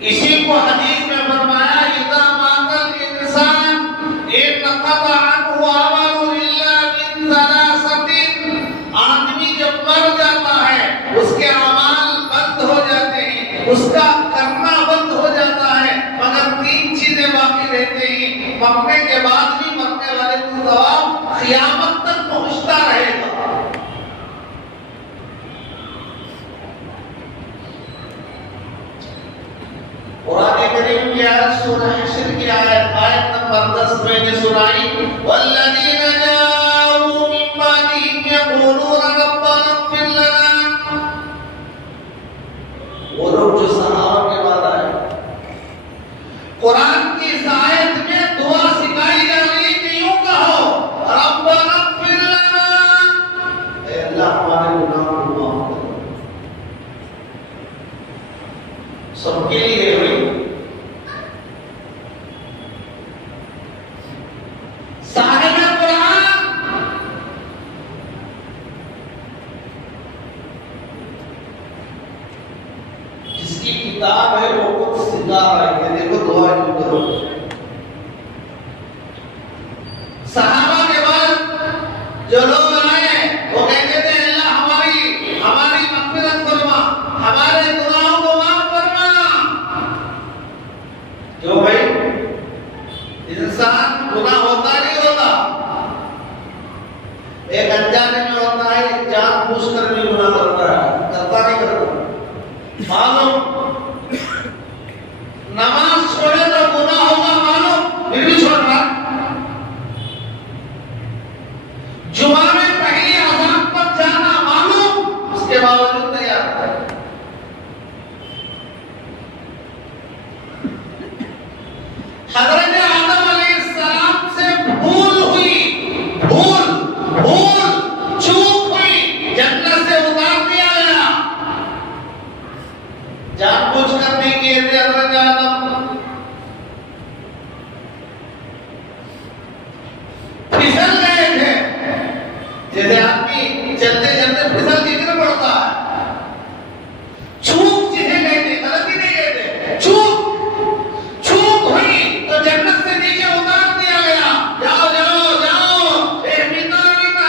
इसी को हदीस में फरमाया इदा मातल इंसान एक नक़ता अनहु अमलु इल्ला मिन सलासतिन, आदमी जब मर जाता है उसके अमाल बंद हो जाते हैं, उसका करना बंद हो जाता है, मगर तीन चीजें बाकी रहते हैं। मरने के बाद भी मरने वाले को सवाब क़यामत तक पहुंचता रहेगा। कुरान करीम की आयत सूरह हश्र की आयत नंबर 10 मैंने सुनाई, वल्लज़ीना जाऊ मिन बादिहिम यक़ूलूना रब्बना इग़फिर लना, वो लोग जो सहाबा के बाद आए, कुरान की इस आयत में दुआ सिखाई जा रही है कि यूं कहो रब्बना इग़फिर लना, ऐ अल्लाह हमारे गुनाह को माफ कर। सबके लिए हुई साहिब कुरान, जिसकी किताब है वो कुछ सिखा रहा है, देखो दुआ क्यों करो। सहाबा के बाद जो लोग आए वो कहते थे अल्लाह हमारी मग़फ़िरत फरमा, हमारे गुनाहों को माफ फरमा। जो भाई इंसान गुनाह होता नहीं होता, एक अनजाने में होता है, एक जानबूझकर भी गुनाह करता है, करता नहीं करता मालूम, नमाज छोड़े तो गुनाह होगा मालूम, फिर भी छोड़ रहा। जुमा में पहली अज़ान पर जाना मालूम, उसके बावजूद नहीं आता है। हज़रत आदम अलैहिस्सलाम से भूल हुई, भूल चूक हुई, जन्नत से उतार दिया गया, जानबूझकर नहीं किए थे हज़रत आदम। फिसल गए थे, जैसे आदमी चलते चलते फिसल के गिर पड़ता है। चूक जिसे कहते, गलती नहीं कहते, चूक हुई तो जन्नत से नीचे उतार दिया गया, जाओ जाओ जाओ, मिना मिना।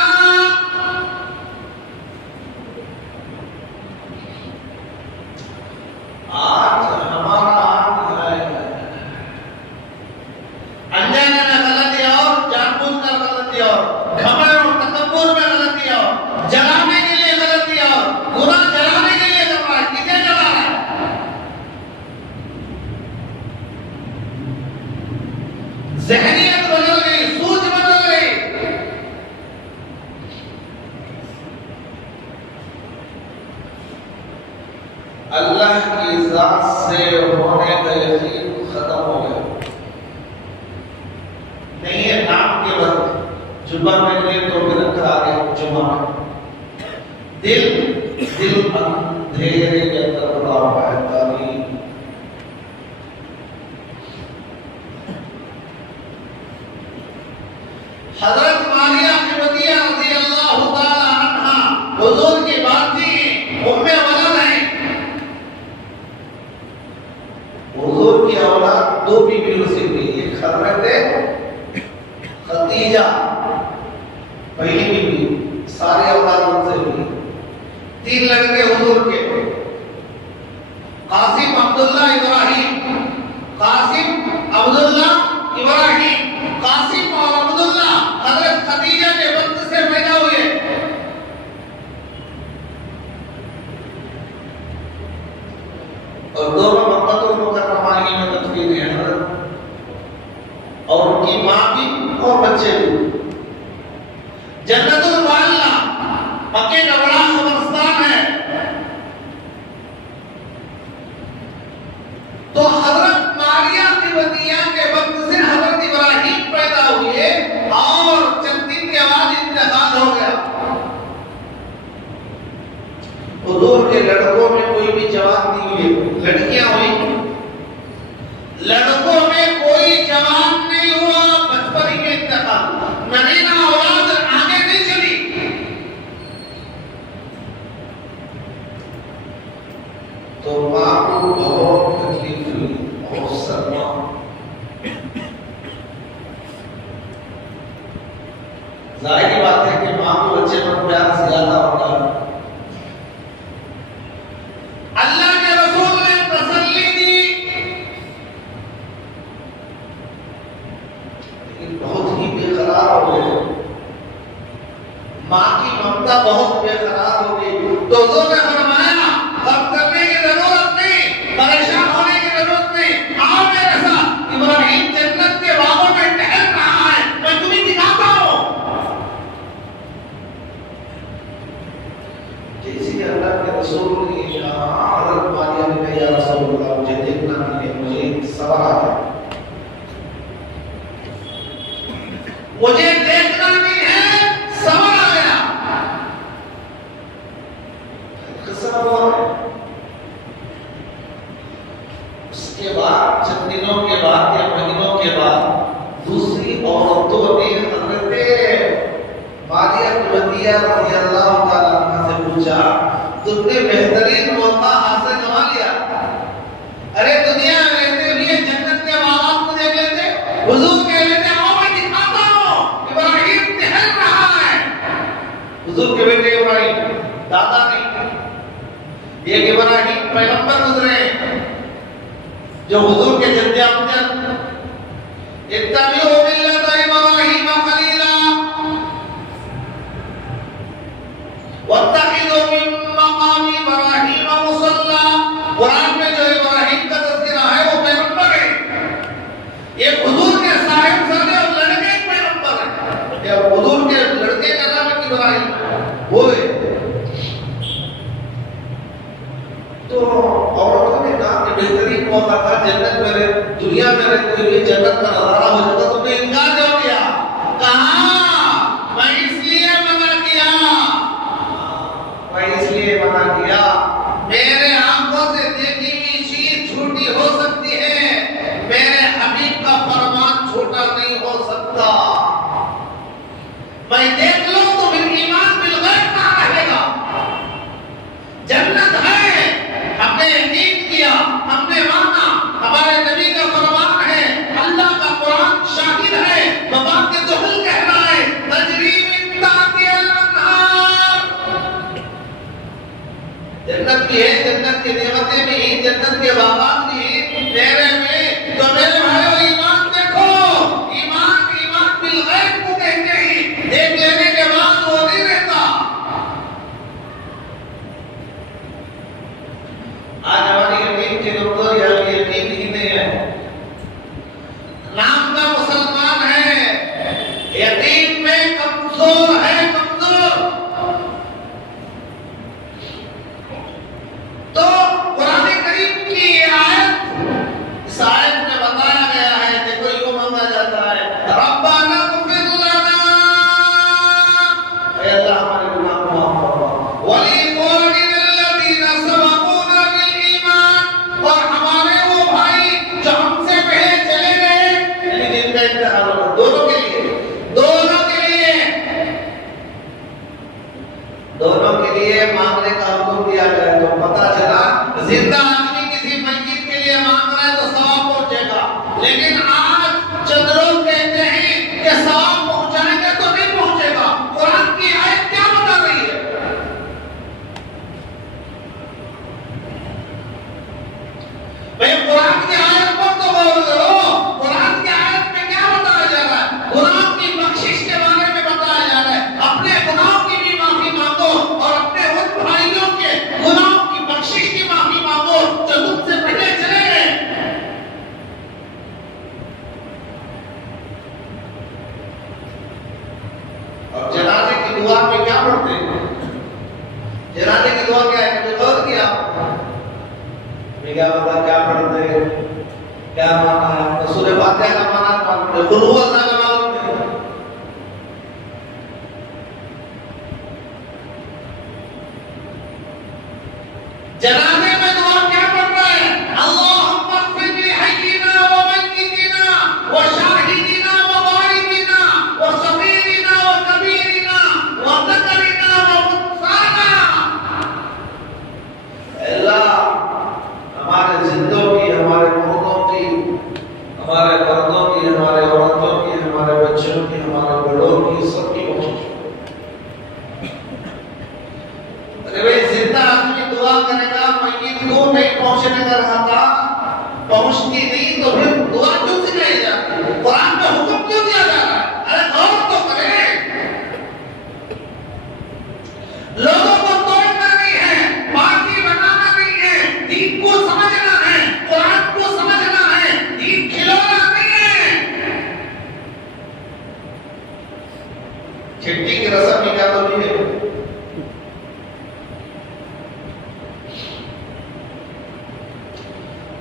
आज हमारा अनजाने में गलती और जानबूझकर गलती और घमंड और तकब्बुर में गलती और जलाने के लिए गलती और गुनाह जलाने के लिए कर रहा है, किसे जला रहा है? ज़हनियत बदल गई, सोच बदल गई। अल्लाह की ज़ात से होने का यकीन खत्म हो गया। नहीं है नाम के वक्त जुम्मा में लिए तो फिर करा गए जुम्मा में, दिल अंधेरे के अंदर पड़ा हुआ है, तारीफ। हज़रत मारिया क़िबतिया रज़ियल्लाहु ताला अन्हा हुज़ूर की बात थी, उम्मे वलद है। हुज़ूर की औलाद दो बीवियों से हुई, एक हज़रत खदीजा पहली बीवी, सारे औलाद उनसे हुई। तीन लड़के हुज़ूर के, कासिम अब्दुल्ला इब्राहिम, कासिम अब्दुल्ला इब्राहिम, कासिम और अब्दुल्ला हज़रत खदीजा के वक्त से पैदा हुए। और दोनों मक्कातुल मुकर्रमा में दफन हैं हज़रत, और उनकी माँ भी और बच्चे भी। जन्नतुल बाला मक्के का बड़ा कब्रिस्तान है। तो हज़रत मारिया क़िबतिया के वक्त से हज़रत इब्राहिम पैदा हुए और चंद दिन के बाद इंतकाल हो गया। हुज़ूर के लड़कों में कोई भी जवान नहीं हुए, लड़कियां हुई। लड़कों में कोई जवान नहीं हुआ, बचपन ही में इंतकाल। नगीना औलाद आगे नहीं चली। तो माँ को बहुत तकलीफ हुई, बहुत सदमा। जाहिर की बात है कि माँ को बच्चे पर प्यार ज्यादा होता है। अल्लाह के रसूल ने तसल्ली दी, लेकिन बहुत ही बेकरार हो गए। माँ की ममता बहुत बेकरार हो गई। तो हुजूर ने फरमाया, गम करने की जरूरत नहीं, परेशान होने की जरूरत नहीं, आओ मेरे साथ। इब्राहिम जन्नत के बागों में टहल रहा है, मैं तुम्हें दिखाता हूँ। जैसे कि अल्लाह के रसूल ने कहा, हज़रत मारिया ने कहा, या रसूलल्लाह, मुझे देखना नहीं है, मुझे सवाल आ गया, मुझे देखना नहीं है, सवाल आ गया। किस्सा हुआ है। उसके बाद चंद दिनों के बाद या महीनों के बाद दूसरी औरतों ने हज़रत मारिया कुरैशिया रज़ियल्लाहु ताला अन्हा से पूछा, तुमने बेहतरीन मौका हासिल कमा लिया, अरे दुनिया में रहते हुए जन्नत के बागात को देख लेते। हुजूर कह लेते, आओ मैं दिखाता हूँ, इब्राहिम टहल रहा है। हुजूर के बेटे इब्राहिम, दादा नहीं, ये इब्राहिम पैगंबर गुजरे जो हुजूर के जद्दे अमजद, इत्तबिउ मिल्लत इब्राहिम खलीला वत्तखिज़ू मिन मक़ाम इब्राहिम मुसल्ला। कुरान में जो इब्राहिम का तज़किरा है वो पैगंबर है। ये हुजूर के साहिबजादे और लड़के पैगंबर है। ये हुजूर के लड़के का नाम इब्राहिम वो है। तो औरतों ने कहा कि बेहतरीन मौका था, जन्नत में रहे, दुनिया में रहते हुए जन्नत का नजारा हो जाता, तुमने इनकार क्यों किया? कहा, मैं इसलिए मना किया, मैं इसलिए मना किया, मेरे आंखों से देखी हुई चीज झूठी हो सकती है, मेरे हबीब का फरमान झूठा नहीं हो सकता। मैं देख लो तो फिर ईमान बिल गैब ना रहेगा। जन्नत है, हमने यकीन किया, हमने माना, हमारे नबी का फरमान है, अल्लाह का कुरान शाहिद है, बाप के जुहल कह रहा है, तजरी मिन ताहतिहल अन्हार। जन्नत भी है, जन्नत की नेमतें भी हैं, जन्नत के बागात भी हैं, तेरे में। तो मेरे भाइयों, ईमान देखो, ईमान बिल गैब को कहते हैं, देख लेने के बाद वो नहीं रहता। आज हमारी यकीन की कमजोरी है, यकीन ही नहीं है। नाम का मुसलमान है, यकीन में कमजोर है, कमजोर। तो कुरान करीम की आयत, इस आयत में बताया गया है, देखो यूं मांगा जाता है, रब्बाना इग़फिर लना, ऐ अल्लाह हमारे गुनाह को माफ फरमा, वलिइख्वानिना अल्लज़ीना सबक़ूना बिल ईमान, और हमारे वो भाई जो हमसे पहले चले गए, यानी जिनका इंतकाल हो गया, दोनों के लिए, दोनों के लिए मांगने का हुक्म दिया गया। तो पता चला जिंदा आदमी किसी मस्जिद के लिए मांग रहा है तो सवाब पहुंचेगा, लेकिन आज चंद लोग कहते हैं कि सवाब पहुंचाएंगे तो नहीं पहुंचेगा। कुरान की आयत क्या बता रही है? भाई कुरान की आयत पर तो बोल दो, कुरान की आयत में क्या बताया जा रहा है? गुनाह की बख्शिश के बारे में बताया जा रहा है। अपने गुनाहों की भी माफी मांगो और अपने उन भाइयों के गुनाहों की बख्शिश की माफी मांगो जो तुमसे पहले चले गए। और जनाजे की दुआ में क्या पढ़ते हैं? जनाजे की दुआ क्या है? मुझे गौर किया क्या पता क्या पढ़ते हैं, क्या माना है? तो सूरह फातिहा का माना मालूम है, कुल हुवल्लाह का मालूम है। जनाजे में दुआ क्या पढ़ रहा है? अल्लाहुम्मा इग़फिर लि हय्यिना व मय्यितिना व शाहिदिना व गायबिना व सगीरिना व कबीरिना व ज़करिना व उन्साना। अल्लाह पहुंचने का रहा था, पहुंचती नहीं तो फिर दुआ क्यों सिखाई जाती है? कुरान में हुक्म क्यों दिया जा रहा है? अरे गौर तो करें। लोगों को तोड़ना नहीं है, पार्टी बनाना नहीं है, दीन को समझना है, कुरान को समझना है, दीन खिलौना नहीं है। चिट्ठी की रस्म में क्या तो नहीं है।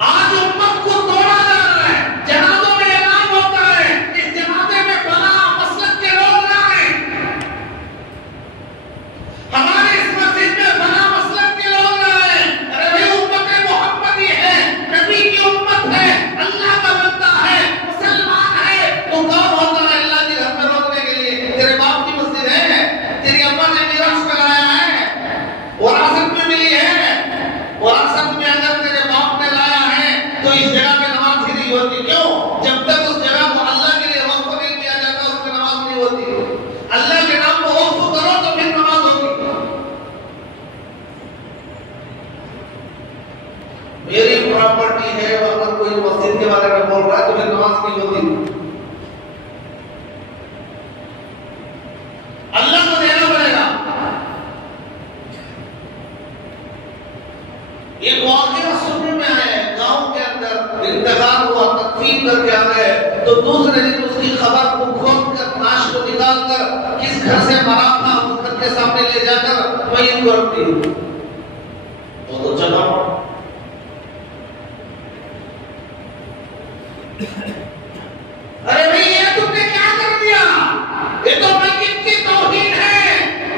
आज उम्मत को तोड़ा जा रहा है, जनाजों में ऐलान होता है, इस जनाजे में फला मसलक के लोग ना आए, हमारे इस मस्जिद में फला मसलक के लोग ना आए। अरे भाई उम्मत मोहम्मदी है, नबी की उम्मत है, अल्लाह का बंदा है, मुसलमान है, तो कौन होता है अल्लाह के घर में रोकने के लिए? तेरे बाप की मस्जिद है, तेरी अम्मा ने मीरास कराया है, वरासत में मिली है, वरासत में अगर तेरे बाप ने लाया है तो इस जगह पे नमाज ही नहीं होती। क्यों? जब तक उस जगह को अल्लाह के लिए वक्फ नहीं किया जाता उस पे नमाज नहीं होती। अल्लाह के नाम को वक्फ करो तो फिर नमाज होगी। मेरी प्रॉपर्टी है, अगर कोई मस्जिद के बारे में बोल रहा है तो फिर नमाज नहीं होती। अल्लाह को देना पड़ेगा। एक वाक़या सुनने में आया है, गांव के अंदर इंतकाल हुआ, तकफीन करके आ गए तो दूसरे दिन उसकी खबर को खोल कर, नाश को निकाल कर, किस घर से मरा था उस घर के सामने ले जाकर मय्यत को रख दी। तो चलो अरे भाई ये तुमने क्या कर दिया? ये तो मय्यत की तौहीन है।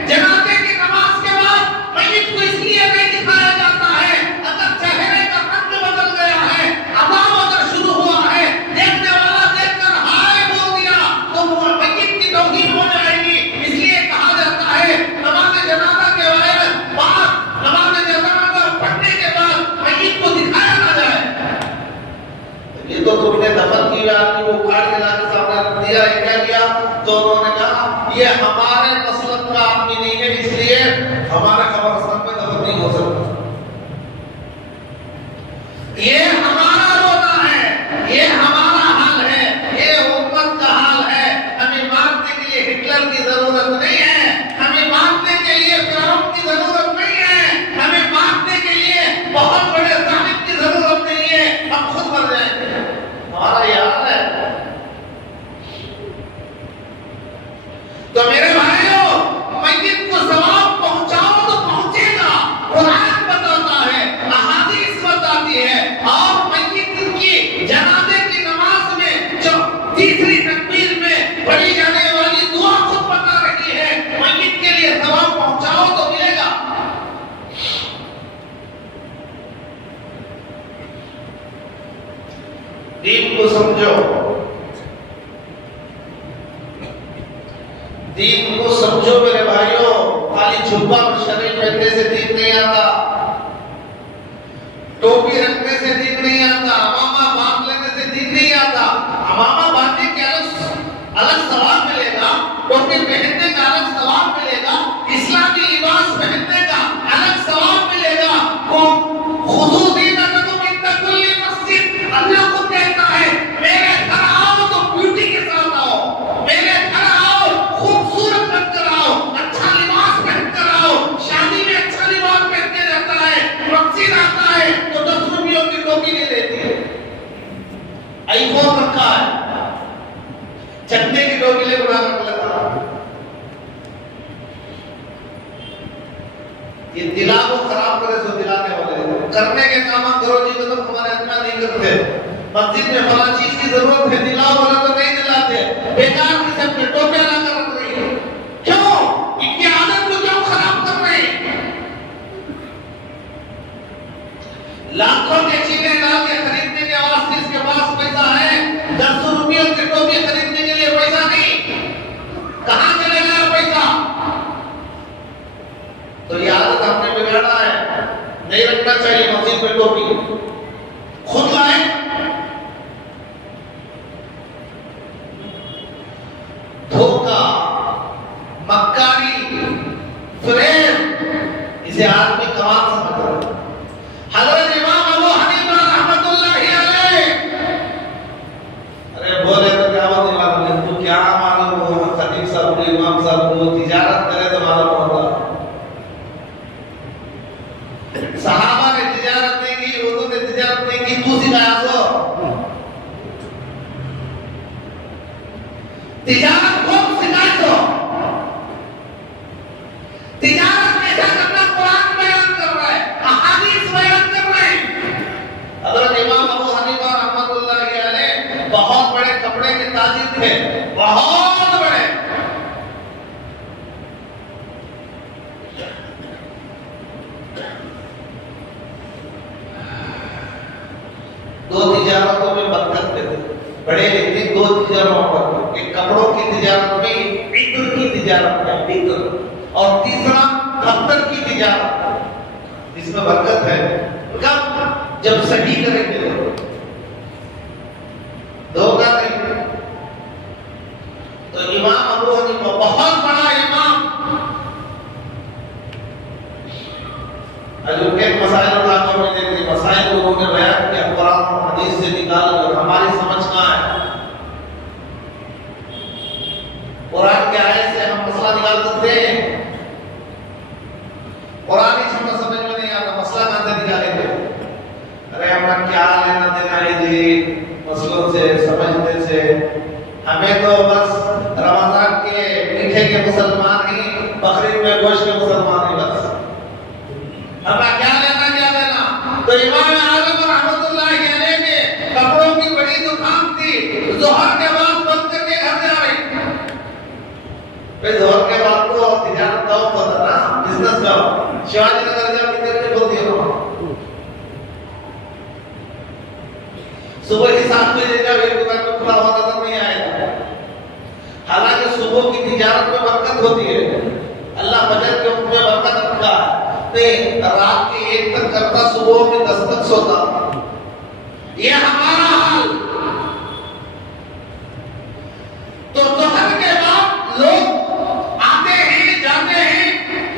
जनाजे की नमाज के बाद मय्यत को इसलिए नहीं दिखाया जाता है, अगर चेहरे का रंग बदल गया है, अज़ाब अगर शुरू हुआ है, देखने वाला देखकर हाय बोल दिया तो मय्यत की तौहीन हो जाएगी। इसलिए कहा जाता है नमाज जनाजा के बाद, नमाज जनाजा पढ़ने के बाद मय्यत को दिखाया ना जाए। ये तो तुमने दफन किया, आदमी को उखाड़ के लाके सामने रख दिया, क्या किया? तो उन्होंने कहा ये हमारे मसलक का आदमी नहीं है, इसलिए हमारे कब्रिस्तान में दफन नहीं हो सकता। ये हमारा रोना है, ये हमारा हाल है, ये उम्मत का हाल है। हमें मानने के लिए हिटलर की जरूरत नहीं है, हमें मानने के लिए फिरौन की जरूरत नहीं है, हमें मानने के लिए बहुत बड़े जालिम की जरूरत नहीं है। हम खुद मर जाएंगे। हमारा ये हाल है। तो मेरे भाइयों, मय्यत को सवाब पहुंचाओ तो पहुंचेगा। कुरान बताता है, अहादीस बताती है, और मय्यत की जनाजे की नमाज में जो तीसरी तकबीर में पढ़ी जाने वाली दुआ खुद बता रही है, मय्यत के लिए सवाब पहुंचाओ तो मिलेगा। दीन को समझो, दीन को समझो मेरे भाइयों। खाली जुब्बा और शरीर पहनने से दीन नहीं आता, टोपी रखने से दीन नहीं आता, अमामा बांध लेने से दीन नहीं आता। अमामा बांधने के अलग सवाब मिलेगा, टोपी पहनने का अलग सवाब मिलेगा, इस्लामी लिबास पहनने का अलग सवाब मिलेगा। खुदू दीनकुम इंदा कुल्ली मस्जिद, अल्लाह खुद कहता है मेरे घर आओ तो ब्यूटी के साथ आओ, मेरे घर आओ खूबसूरत बनकर आओ, अच्छा लिबास पहनकर आओ। शादी में अच्छा लिबास पहन के जाता है, मस्जिद आता है तो 10 रुपयों की टोपी नहीं लेती है, आईफोन रखा है, चंदे की टोपी ले बना रख लेता। ये दिला को खराब करे सो दिलाने वाले करने के काम करो जी, तो तुम हमारे इतना नहीं करते। मस्जिद में फला चीज की जरूरत है, दिलाओ बोले तो नहीं दिलाते, बेकार किस्म के टोपियां लगा रख रही है। क्यों? इनकी आदत को क्यों खराब कर रहे हैं? लाखों के चीजें डाल के खरीदने के वास्ते इसके पास पैसा है, 10 रुपयों की टोपी खरीदने के लिए पैसा नहीं, कहां से लेगा पैसा? तो ये आदत हमने बिगाड़ा है, नहीं रखना चाहिए मस्जिद में टोपी। खुद लाए, धोखा, मक्कारी, फ्रेम, इसे आदमी कमाल समझ रहा है। हज़रत इमाम अबू तू सिखाया सो तिजारत खूब सिखाया सो तिजारत कैसा करना कुरान बयान कर रहा है, अहादीस बयान कर रहे हैं। हज़रत इमाम अबू हनीफा रहमतुल्लाह अलैह बहुत बड़े कपड़े के ताजिर थे, बहुत बड़े। दो तिजारतों में बरकत थे, बड़े लिखते दो तिजारतों पर, एक कपड़ों की तिजारत में, इत्र की तिजारत में, इत्र, और तीसरा पत्थर की तिजारत, जिसमें बरकत है। कब? जब सही करेंगे धोखा नहीं। तो इमाम अबू हनीफा बहुत बड़ा इमाम, उनके मसाइल उठाकर मैंने मसाइल को उन्होंने बयान किया, कुरान और हदीस से निकाल कर हमारी समझ कहाँ है। कुरान के आयत से हम मसला निकाल सकते हैं, कुरान ही समझ में नहीं आता, मसला कहाँ से निकालेंगे? अरे हमारा क्या लेना देना है जी मसलों से, समझने से? हमें तो बस रमजान के मीठे के मुसलमान ही, बकरीद में गोश्त के मुसलमान ही, बस हमारा क्या लेना क्या देना। तो इमाम आजम रहमतुल्लाह अलैह के कपड़ों की बड़ी दुकान थी, जोहर के बाद बंद करके घर जा रहे। जोहर के बाद तो तिजारत का होता ना, बिजनेस का। शिवाजी नगर जाओ, कितने बजे बोलती है? सुबह ही 7 बजे जब एक दुकान में खुला हुआ नजर नहीं आएगा। हालांकि सुबह की तिजारत में बरकत होती है, अल्लाह बजट के हुक्म में बरकत रखता है। रात के 1 तक करता, सुबह में 10 तक सोता। ये हमारा हाल। तो दोहर के बाद लोग आते हैं जाते हैं,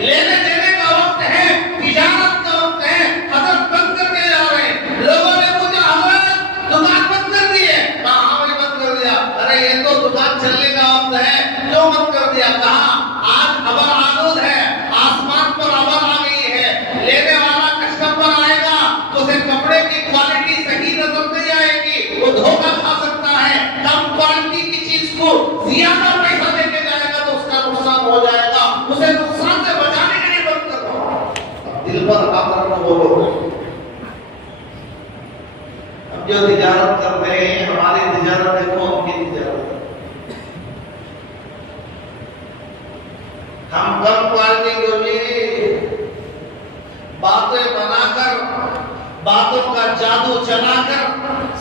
लेने देने का वक्त है, तिजारत का वक्त है, हजरत बंद करके जा रहे हैं। लोगों ने मुझे हजरत दुकान बंद कर दी है, कहा हमें बंद कर दिया। अरे ये तो दुकान चलने का वक्त है, क्यों बंद कर दिया? कहा आज अबर आलूद है, आसमान पर अबर आ गई है, लेने वाला कस्टमर आएगा तो उसे कपड़े की क्वालिटी सही नजर नहीं आएगी, वो धोखा खा सकता है। कम क्वालिटी की चीज को ज्यादा पैसा देके जाएगा तो उसका नुकसान हो जाएगा, उसे नुकसान से बचाने के लिए बंद कर रहा हूं। दिल पर हाथ रखना बोलो। हम जो तिजारत करते हैं, हमारी तिजारत है कौन की तिजारत? हम कम क्वालिटी को भी बातें बनाकर, बातों का जादू चलाकर,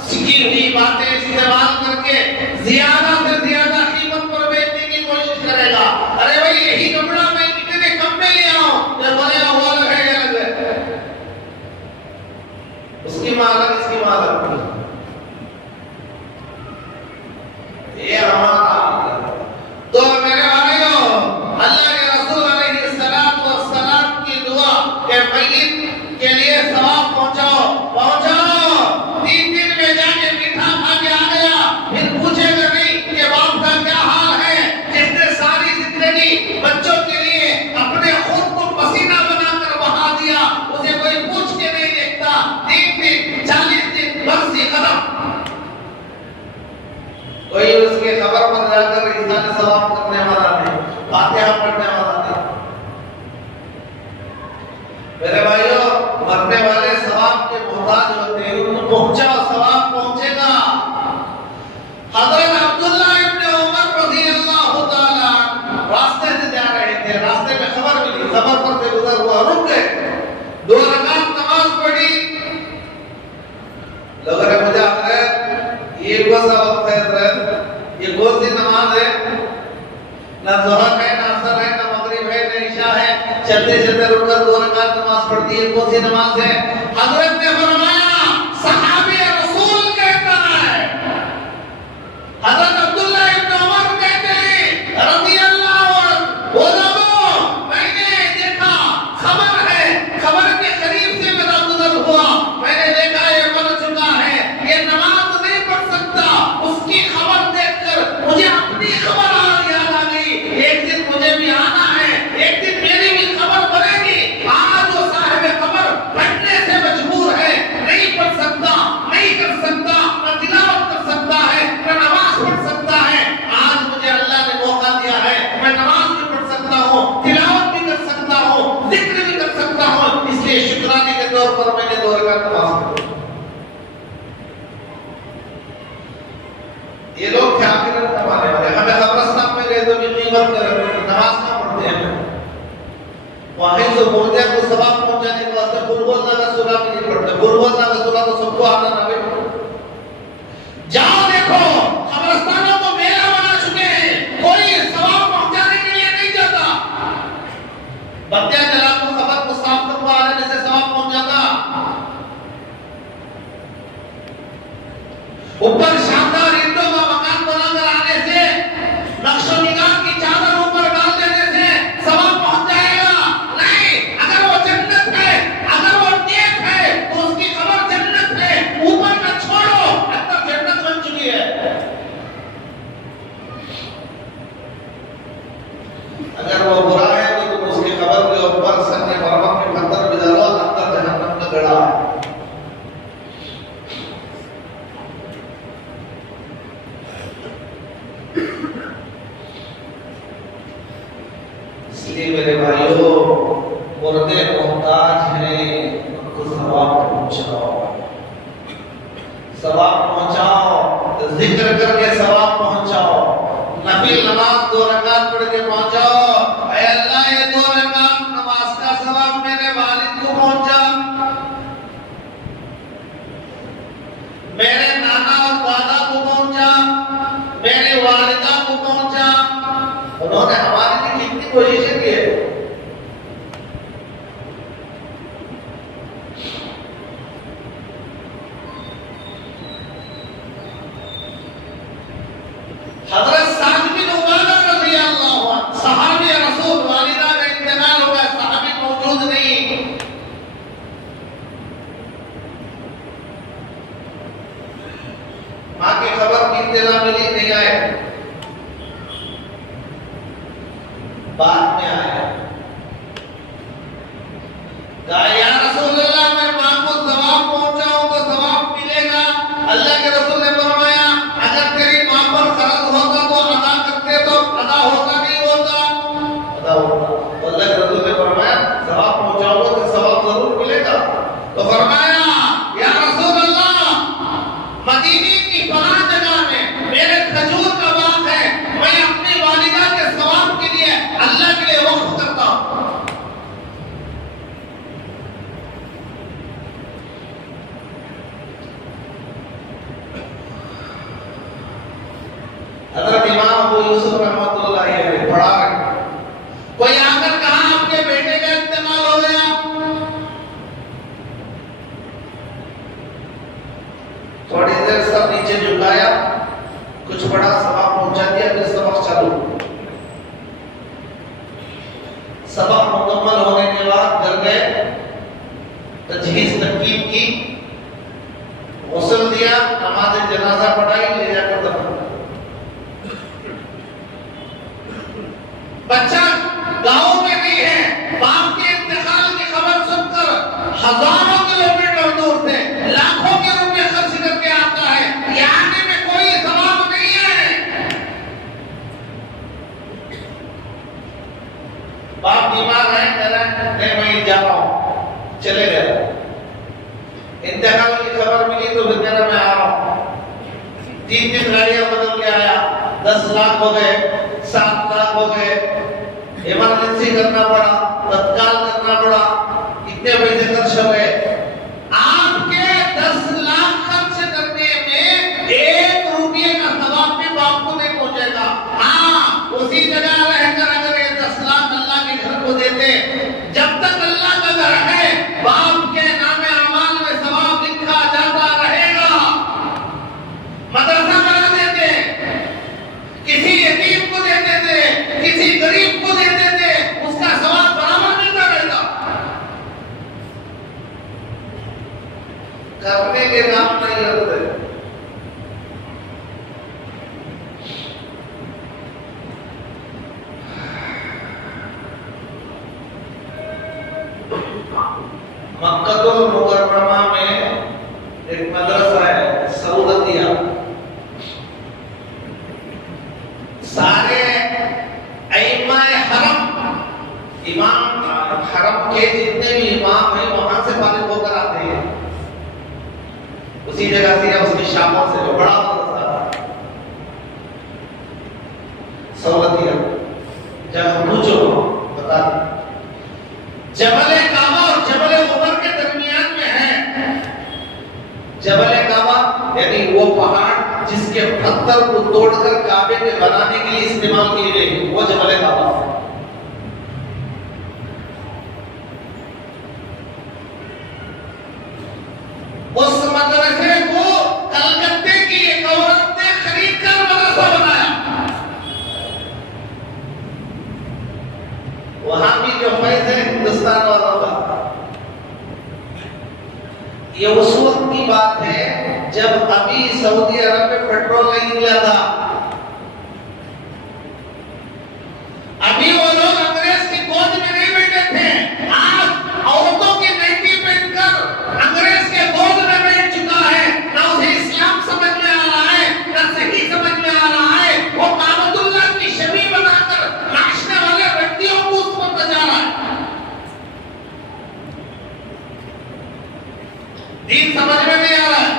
सीखी हुई बातें इस्तेमाल करके ज्यादा से ज्यादा कीमत पर बेचने की कोशिश करेगा। अरे भाई यही कपड़ा मैं इतने कम में ले आऊं, ये बनाया हुआ है अलग है, उसकी मालक इसकी मालक। ये हमारा। तो मेरे भाइयों, अल्लाह के रसूल अलैहिस्सलाम की दुआ के मय्यत के लिए सवाब पहुंचाओ, पहुंचाओ। 3 दिन में जाके मीठा खा के आ गया, फिर पूछेगा नहीं कि बाप का क्या हाल है, जिसने सारी जिंदगी बच्चों के लिए अपने खुद को पसीना बनाकर बहा दिया, उसे कोई पूछ के नहीं देखता। 3 दिन, 40 दिन, बरसी खत्म। कोई उसके खबर पर जाकर इंसान सवाब करने वाला नहीं, फातिहा पढ़ने वाला नहीं। मेरे भाइयों, मरने वाले सवाब के मोहताज होते हैं, उनको पहुंचाओ, सवाब पहुंचेगा। हज़रत अब्दुल्लाह इब्न उमर रज़ियल्लाहु ताला रास्ते से जा रहे थे, रास्ते में खबर मिली, खबर पर से गुजर हुआ, रुक गए, 2 रकात नमाज पढ़ी। लोग रहे मुझे हज़रत ये कौन सा वक्त है, ये कौन सी नमाज है? ना ज़ोहर है, ना असर है, ना मगरिब है, ना इशा है, चलते चलते रुककर 2 रकात नमाज पढ़ती है, कौन सी नमाज है? हज़रत ने फरमाया, सहाबी रसूल कहता है। हज़रत अब्दुल्लाह इब्न उमर कहते हैं रज़ियल्लाहु अन्हु, वो लोगों मैंने देखा, खबर है, खबर के करीब से मेरा गुजर हुआ, मैंने देखा ये मर चुका है, ये नमाज नहीं पढ़ सकता। उसकी खबर देखकर मुझे अपनी खबर याद आ गई, एक दिन मुझे भी आना है, एक दिन मेरी भी खबर बनेगी। आज वो साहिब खबर पढ़ने से मजबूर है, मुसीबत कर नमाज का पढ़ते हैं वहीं से बोलते हैं को सवाब पहुंचाने के वास्ते कुल वल्लाह का सूरा भी नहीं पढ़ते कुल वल्लाह का सूरा तो सबको आता ना भाई जाओ देखो कब्रिस्तानों को मेला बना चुके हैं कोई सवाब पहुंचाने के लिए नहीं जाता बत्तियां जला को खबर को साफ करवा देने से सवाब पहुंच जाता ऊपर शानदार ईंटों का मकान बनाकर आने से नक्शो निगाह की चादर ऊपर डाल देने से सवाब पहुंच जाएगा नहीं अगर वो जन्नत है अगर वो नेक है तो उसकी खबर जन्नत है ऊपर न छोड़ो अंदर जन्नत बन चुकी है अगर वो बुरा है तो तुम उसकी खबर के ऊपर सन्ने बराबर में पत्थर भी डालो अंदर जहन्नम का गड़ा है इसलिए मेरे भाइयों मुर्दे मोहताज हैं उनको सवाब पहुंचाओ जिक्र करके सवाब पहुंचाओ नफिल नमाज 2 रकात पढ़ के पहुंचाओ ऐ अल्लाह ये 2 रकात नमाज का सवाब मेरे वालिद को पहुंचा मेरे नाना और दादा को पहुंचा मेरे वालिदा को पहुंचा उन्होंने हमारे लिए कितनी कोशिशें की है हजरत साद बिन उबादा रज़ियल्लाहु अन्हु सहाबी रसूल वालिदा का इंतकाल हो गया सहाबी मौजूद नहीं मां की खबर की इत्तला मिली नहीं आए बाद में आया कहा या रसूल अल्लाह मैं मां को सवाब पहुंचाऊं तो सवाब मिलेगा अल्लाह के रसूल ने फरमाया अगर तेरी मां पर कर्ज होता तो अदा करते तो अदा होता नहीं होता अदा होता तो अल्लाह के रसूल ने फरमाया सवाब पहुंचाओगे तो सवाब जरूर मिलेगा तो फरमाया या रसूल अल्लाह मदीने की फलां जगह में मेरे खजूर का बाग है मैं अपनी वालिदा के सवाब के लिए अल्लाह के लिए वक्फ करता हूं हजरत इमाम अबू यूसुफ रहमतुल्लाह अलैहि पढ़ा रहे कोई आकर कहा आपके बेटे का इंतकाल हो गया थोड़ी देर सब नीचे झुकाया कुछ बड़ा सवाब पहुंचा दिया फिर सबक चालू सबक मुकम्मल होने के बाद घर गए तजहीज तरकीब की गुस्ल दिया नमाज जनाजा पढ़ाई ले जाकर दफन बच्चा गांव में नहीं है बाप के इंतकाल की खबर सुनकर हजारों किलोमीटर दूर से लाखों के रुपए खर्च करके आता है ये आने में कोई सवाब नहीं है बाप बीमार है कह रहा है मैं जा रहा हूं चले गए इंतकाल की खबर मिली तो फिर मैं आ रहा हूं 3 गाड़ियां बदल के आया 10 लाख हो गए 7 लाख हो गए इमरजेंसी करना पड़ा तत्काल करना पड़ा कितने पैसे खर्च हो गए आपके 10 लाख खर्च करने में 1 रुपये का सवाब भी बाप को नहीं पहुंचेगा हाँ उसी जगह रहकर अगर ये 10 लाख अल्लाह के घर को देते जब तक अल्लाह का घर है बाप के नामे अमाल में सवाब लिखा जाता रहेगा मदरसा बना देते किसी यतीम को दे देते किसी गरीब को दे देते उसका सवाब बराबर मिलता रहेगा करने के नाम नहीं लगते मक्का मुकर्रमा में एक मदरसा है सऊदिया सारे इमाम हरम इमाम हरम के जितने भी इमाम हैं वहां से फारिग होकर आते हैं उसी जगह से या उसकी शाखों से बड़ा मदरसा सऊदिया जब पूछो बता दे। जबल काबा और जबल उमर के दरमियान में है। जबल काबा यानी वो पहाड़ जिसके पत्थर को तोड़कर काबे के बनाने के लिए इस्तेमाल किए गए, वो जबल काबा। उस मदरसे को कलकत्ते की एक औरत ने खरीद कर मदरसा बनाया। वहां भी जो फैज है हिंदुस्तान वालों का, ये उस वक्त की बात है जब अभी सऊदी अरब में पेट्रोल नहीं मिला था। अभी वो लोग अंग्रेज की गोद में नहीं बैठे थे। आज औरतों की नाइटी पहनकर अंग्रेज के गोद में बैठ चुका है। ना उसे इस्लाम समझ में आ रहा है, ना सही समझ में आ रहा है। वो काबतुल्लाह की शबी बनाकर नाचने वाले व्यक्तियों को उस पर बजा रहा है। दीन समझ में नहीं आ रहा है।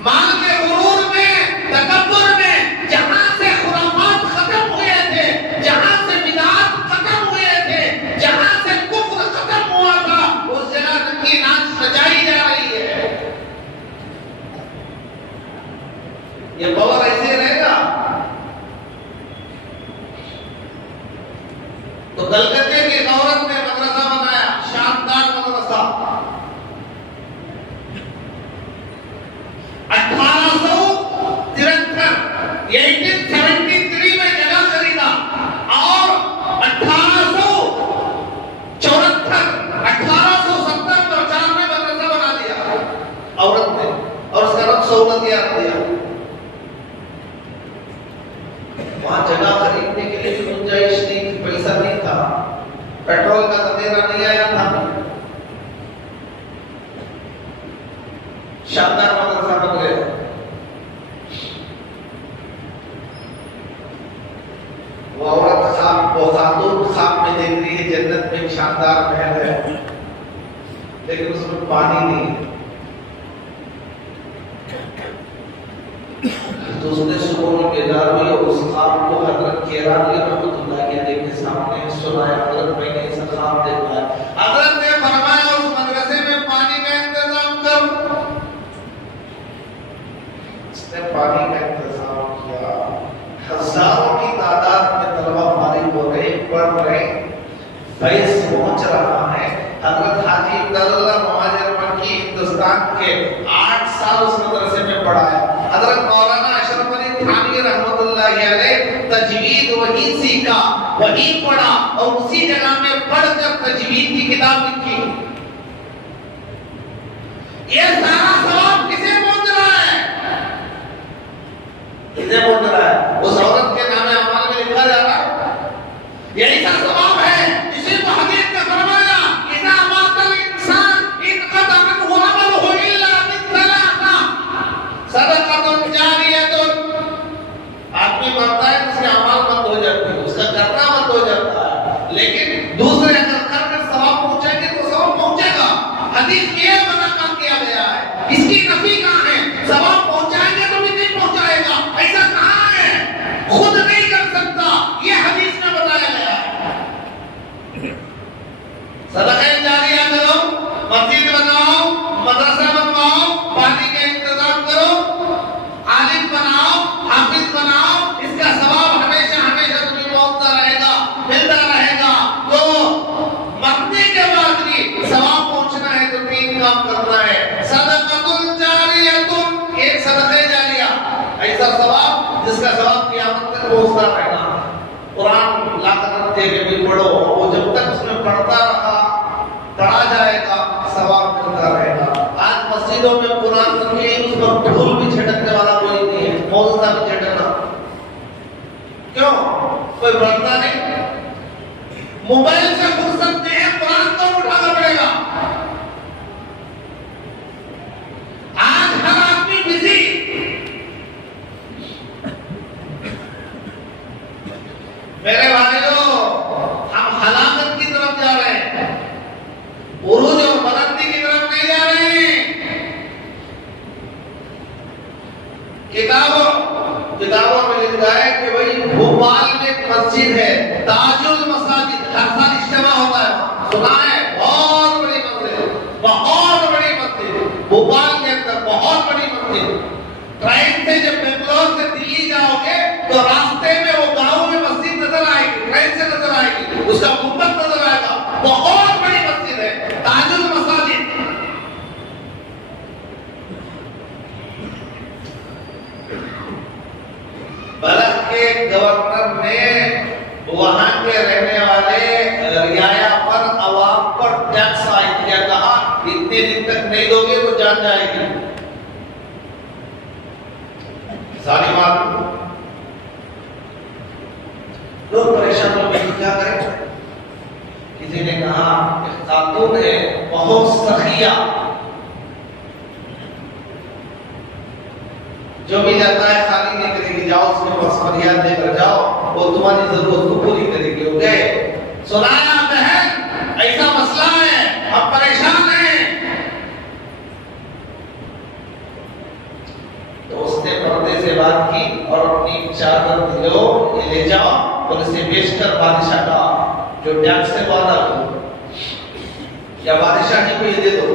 माल के गुरूर में, तकब्बुर में, जहां से खुराफात खत्म हुए थे, जहां से बिदअत खत्म हुए थे, जहां से कुफ्र खत्म हुआ था, उस जगह की नाच सजाई जा रही है। ये पावर ऐसे रहेगा तो कलकत्ते की औरत ने मदरसा बनाया, शानदार मदरसा। 1873 में जगह खरीदा और 1870 में मदरसा बना दिया औरत ने, और उसका नाम सहूलतियात दिया। वहां जगह खरीदने के लिए गुंजाइश नहीं थी, पैसा नहीं था, पेट्रोल का तदेरा नहीं आया था। शानदार मदरसा बन गया। वो औरत ख्वाब, वो खातून ख्वाब में देख रही है जन्नत में एक शानदार महल है, लेकिन उसमें पानी नहीं है। तो उसने सुबह में बेदार हुई और उस ख्वाब को हजरत केरानी रहमतुल्लाह अलैह के सामने सुनाया। हजरत मैंने ऐसा ख्वाब देखा है। हजरत ने फरमाया उस मदरसे में पानी का इंतजाम कर। उसने पानी का इंतजाम किया। हजारों की तादाद में तलबा फारिग हो रहे, पढ़ रहे, फैज पहुंच रहा है। हजरत हाजी अब्दुल्लाह मुहाजिर मक्की हिंदुस्तान के 8 साल उस मदरसे में पढ़ाया। हजरत मौलाना अशरफ अली थानवी रहमतुल्लाह अलैह तजवीद वही सीखा, वही पढ़ा और उसी जगह में पढ़कर तजवीद की किताब लिखी। ये सारा सवाब किसे पहुंच रहा है? किसे पहुंच रहा है? उस औरत के नाम अमाल में लिखा जा रहा है। यही सा सवाब है जिसे तो हदीस में फरमाया, इज़ा मातल इंसान इनक़ता मिनहु अमलुहु इल्ला मिन सलासा सदक़तुन जारियतुन। आदमी मरता है तो उसके अमाल बंद हो जाते हैं, उसका करना बंद हो जाता है, लेकिन दूसरे अगर करकर सवाब पहुंचेंगे तो सवाब पहुंचेगा। हदीस ये मना कर दिया गया है, इसकी नफी कहां है? सवाब पहुंचाएंगे तो भी नहीं पहुंचाएगा, ऐसा कहां है? खुद नहीं कर सकता, ये हदीस में बताया गया है। सदक़ा जारिया करो, मस्जिद बनाओ, मदरसा बनवाओ, पानी का इंतजाम करो, आलिम बनाओ, हाफिज बनाओ, इसका सवाब हमेशा हमेशा तुम्हें पहुंचता रहेगा, मिलता रहेगा। तो मरने के बाद भी सवाब पहुंचना है तो 3 काम करना है। सदक़तुन जारियतुन, एक सदक़ा जारिया, ऐसा सवाब जिसका सवाब क़यामत तक पहुंचता रहेगा। कुरान लाकर रखते हुए भी पढ़ो, वो जब तक उसमें पढ़ता रहा, पढ़ा जाएगा, सवाब मिलता रहेगा। आज मस्जिदों में कुरान के उस पर धूल भी छिड़कने वाला कोई नहीं है, मौजूदा भी छिड़कना क्यों? कोई पढ़ता नहीं। मोबाइल से फुर्सत नहीं है, कुरान तो उठाना पड़ेगा। आज हर आदमी बिजी। मेरे भाइयों, हम हलाकत की तरफ जा रहे हैं, उरूज और बुलंदी की तरफ नहीं जा रहे हैं। किताबों में लिखा है कि भाई भोपाल के अंदर बहुत बड़ी मस्जिद। ट्रेन से जब बेंगलोर से दिल्ली जाओगे तो रास्ते में वो गांव में मस्जिद नजर आएगी, ट्रेन से नजर आएगी, उसका गुंबद नजर आएगा। बहुत बड़ी मस्जिद है, ताजुल मसाजिद। बल्ख के गवर्नर ने वहां के रहने वाले रियाया पर अवाम पर टैक्स आयद किया, कहा इतने दिन तक नहीं दोगे तो जान जाएगी। सारी बात लोग परेशान हो गए, क्या करें। किसी ने कहा खातून है बहुत सखिया, जो भी जाता है खाली नहीं करेगी, जाओ उसके पास फरियाद देकर जाओ, वो तुम्हारी जरूरत को पूरी करेगी। हो गए सुनाया बहन ऐसा मसला है, अब परेशान है। तो उसने पर्दे से बात की और अपनी चादर लो, ये ले जाओ और इसे बेचकर बादशाह का जो टैक्स से वादा हो या बादशाह जी को ये दे दो।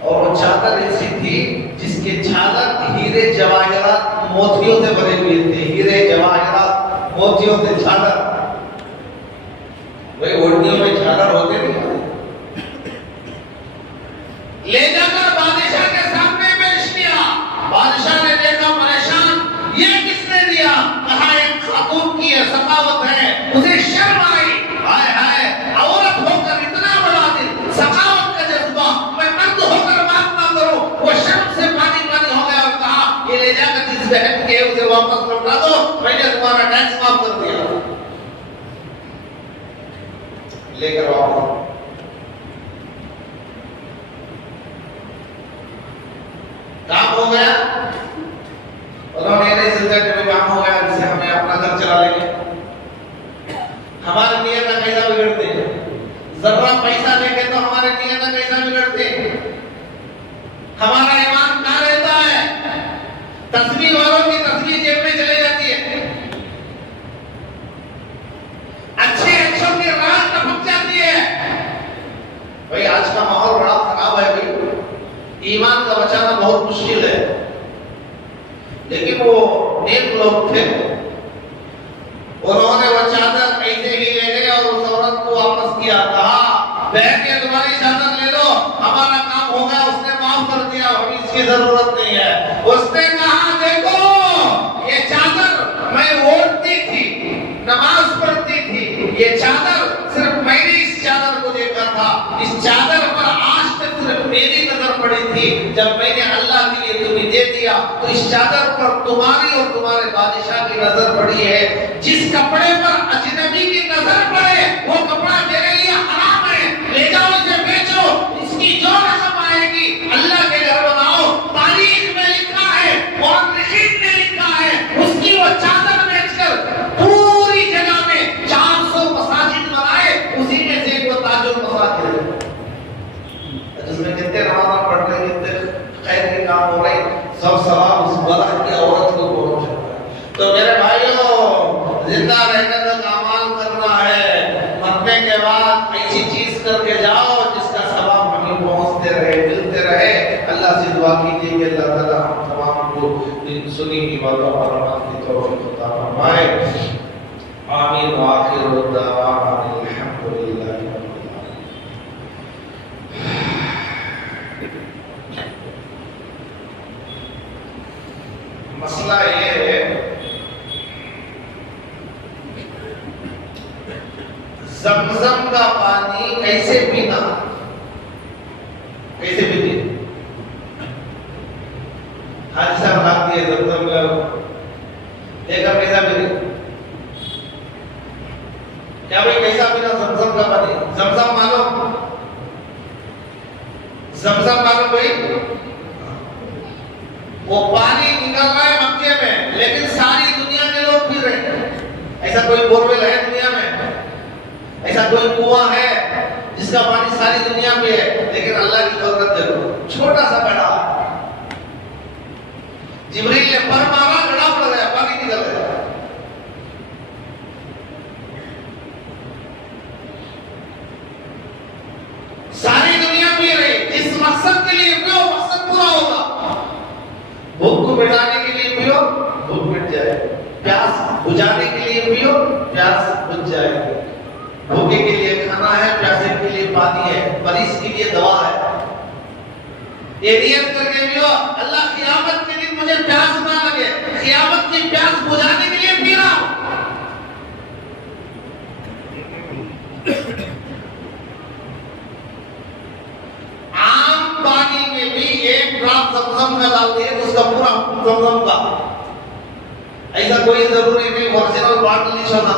और वो चादर ऐसी थी जिसके झालर हीरे जवाहरात मोतियों से भरे हुए थे, हीरे जवाहरात मोतियों से झालर। वही ओढ़नियों में झालर होते नहीं। ले जाकर बादशाह के सामने पेश किया। बादशाह ने देखा परेशान, ये किसने दिया? कहा एक खातून की है, सखावत है, उसे शर्म आई। हाय हाय, औरत होकर इतना बड़ा दिल, सखावत का जज्बा, मैं मर्द होकर बात ना करूं। वो शर्म से पानी पानी हो गया और कहा ये ले जाकर जिस बहन के उसे वापस लौटा दो, मैंने तुम्हारा टैक्स माफ कर दिया। लेकर आओ। काम हो गया, उन्होंने नहीं सोचा कि काम हो गया जिससे हमें अपना घर चला लेंगे। हमारे नियत का कैसा बिगड़ते हैं, जरा पैसा लेके तो हमारे नियत का कैसा बिगड़ते हैं। हमारा ईमान कहाँ रहता है? तस्वीर वालों की तस्वीर जेब में चले जाती है, अच्छे अच्छों की रात टपक जाती है। भाई आज का माहौल बड़ा खराब है भाई, ईमान का बचाना बहुत मुश्किल है। लेकिन वो नेक लोग थे, उन्होंने वो चादर ऐसे ही ले गए और उस औरत को वापस किया। कहा बहन ये तुम्हारी चादर ले लो, हमारा काम हो गया। उसने माफ कर दिया, अभी इसकी जरूरत नहीं है। उसने कहा देखो ये चादर मैं ओढ़ती थी, नमाज पढ़ती थी, ये चादर सिर्फ मैंने इस चादर को देखा था। इस चादर पर आज तक सिर्फ मेरी नजर पड़ी थी। जब मैंने अल्लाह के लिए तुम्हें दे दिया तो इस चादर पर तुम्हारी और तुम्हारे बादशाह की नजर पड़ी है। जिस कपड़े पर अजनबी की नजर पड़े वो कपड़ा मेरे लिए हराम है, ले जाओ इसे बेचो, इसकी जो रकम आएगी अल्लाह के घर बनाओ। तारीख में लिखा है, मुहर्रिखीन ने लिखा है, उसकी वो चादर बेचकर पूरी जगह में 400 मसाजिद बनाए, उसी में से एक वो ताजुल मसाजिद है जिसमें कितने नमाज़ पढ़ रहे, कितने खैर के काम हो रहे, सब सवाब उस बल्ख की औरत को पहुंच जाता है। तो मेरे भाइयों, जिंदा रहने तक अमाल करना है, मरने के बाद ऐसी चीज करके जाओ जिसका सवाब हमें पहुंचते रहे, मिलते रहे। अल्लाह से दुआ कीजिए कि अल्लाह ताला हम तमाम को इन सुनी हुई बातों पर अमल की तौफीक अता फरमाए। आमीन व आखिरु दअवाना अल्हम्दुलिल्लाह। मसला ये है, ज़मज़म का पानी कैसे पीना, कैसे पीते? हाजी साहब नाम दिए ज़मज़म का लेकर कैसा पीते? क्या भाई कैसा पीना ज़मज़म का पानी? ज़मज़म मालूम? ज़मज़म मालूम भाई? वो पानी निकल रहा है मक्के में, लेकिन सारी दुनिया के लोग पी रहे हैं। ऐसा कोई बोरवेल है दुनिया में? ऐसा कोई कुआं है जिसका पानी सारी दुनिया में है, लेकिन अल्लाह की कुदरत देखो, छोटा सा गड्ढा, जिब्रील ने पर मारा, गड्ढा पड़ गया, पानी निकल गया। सारी दुनिया पी रही, जिस मकसद के लिए पियो, मकसद पूरा होगा। भूख को मिटाने के लिए पियो, भूख मिट जाए। प्यास बुझाने के लिए पियो, प्यास बुझ जाएगी। भूखे के लिए खाना है, प्यासे के लिए पानी है, मरीज के लिए दवा है। ये नियत करके पियो, अल्लाह क़यामत के दिन मुझे प्यास ना लगे, क़यामत की प्यास बुझाने के लिए पी रहा हूं। आम पानी में भी 1 ड्रॉप ज़मज़म का डाल दिए तो उसका पूरा ज़मज़म का। ऐसा कोई जरूरी नहीं ओरिजिनल बॉटल नहीं होना।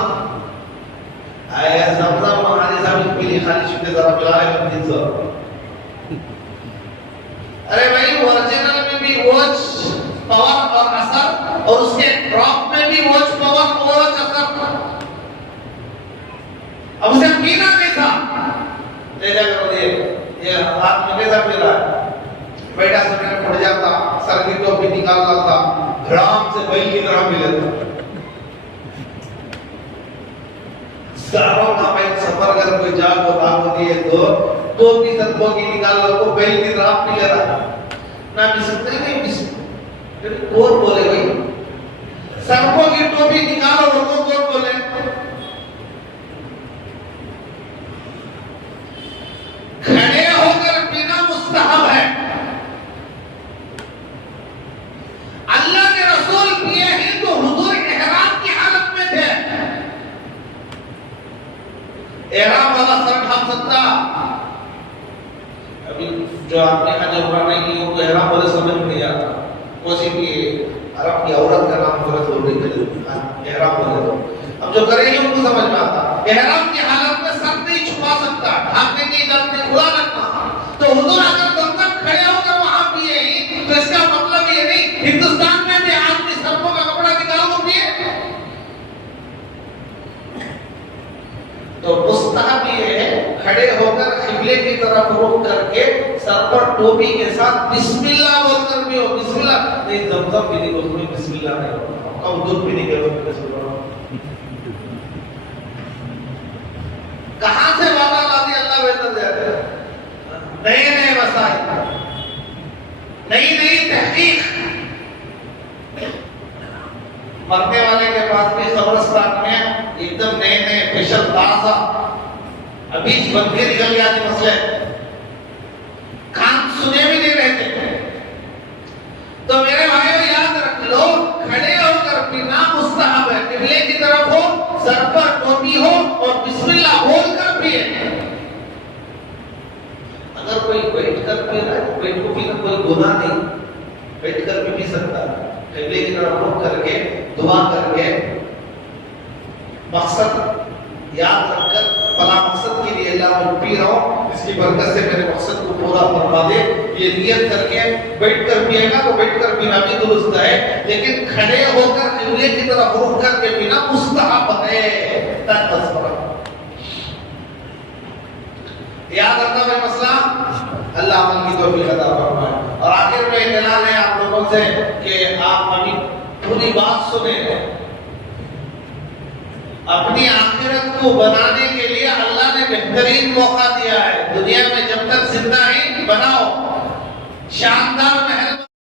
आया ज़मज़म हमारे साहब के लिए खाली शुक्र जरा पिलाए 300। अरे भाई ओरिजिनल में भी वोच पावर और असर और उसके ड्रॉप में भी वोच पावर वोच असर। अब उसे पीना कैसा? देखा करो ये हाथ में कैसा पी रहा है? बैठा समय में पड़ जाता, सर की टोपी निकाल लाता, धड़ाम से बैल की तरह पी लेता। सारों का भाई सफर कर कोई जाग को भाग होती है तो भी सत्वों की निकाल लो को बैल की तरह पी ले रहा ना पी सकते नहीं पी सकते। कौन बोले भाई? सर्पों की टोपी निकालो लोगों कौन बोले? खड़े होकर पीना मुस्तहब है। अल्लाह के रसूल पिए ही तो हुजूर इहराम की हालत में थे। इहराम वाला सर ढाप सकता। अभी जो आपने हज उम्रा नहीं की उनको इहराम वाले समझ में नहीं आता। कोसी की अरब की औरत का नाम फरज हो रही है इहराम वाले तो अब जो करेंगे उनको समझ में आता। इहराम की हालत में सर नहीं छुपा सकता, ढाकने की इजाजत नहीं, खुला रखना। तो हुजूर अगर दमदम खड़े होकर वहां पिए ही तो इसका मतलब ये नहीं हिंदुस्तान में भी आदमी सर्पों का कपड़ा निकाल को पिए। तो मुस्तहब ये है खड़े होकर किबले की तरफ रुख करके सर पर टोपी के साथ बिस्मिल्लाह बोलकर पियो। बिस्मिल्लाह नहीं, ज़मज़म पीने को उसमें बिस्मिल्लाह नहीं होता। अब दूध पीने के वक्त बिस्मिल्लाह कहां से वादा लाती अल्लाह बेहतर जाते हैं। नए नए मसाइल, नई नई तहकीक। मरने वाले के पास भी कब्रिस्तान में एकदम नए नए स्पेशल ताजा अभी बन के निकल गया थी मसले, कान सुने भी नहीं रहे थे। तो मेरे भाइयों याद रख लो, खड़े होकर पीना मुस्तहब है। किबले की तरफ हो, सर पर टोपी हो और बिस्मिल्लाह बोलकर पिए। अगर कोई बैठ कर पी रहा है, बैठ को पीना कोई गुनाह नहीं, बैठ कर भी पी सकता है। किबले की तरफ रुख करके दुआ करके मकसद याद रखकर फला मकसद के लिए अल्लाह मैं पी रहा हूँ, इसकी बरकत से मेरे मकसद को पूरा फरमा दे। ये नियत करके बैठ कर पिएगा तो बैठ कर पीना भी दुरुस्त है, लेकिन खड़े होकर किबले की तरफ रुख करके पीना मुस्तहब है। याद रखना भाई मसला, अल्लाह अमल की तौफीक अता फरमाए। और आखिर में ऐलान है आप लोगों से कि आप अभी पूरी बात सुने। अपनी आखिरत को बनाने के लिए अल्लाह ने बेहतरीन मौका दिया है। दुनिया में जब तक जिंदा है बनाओ, शानदार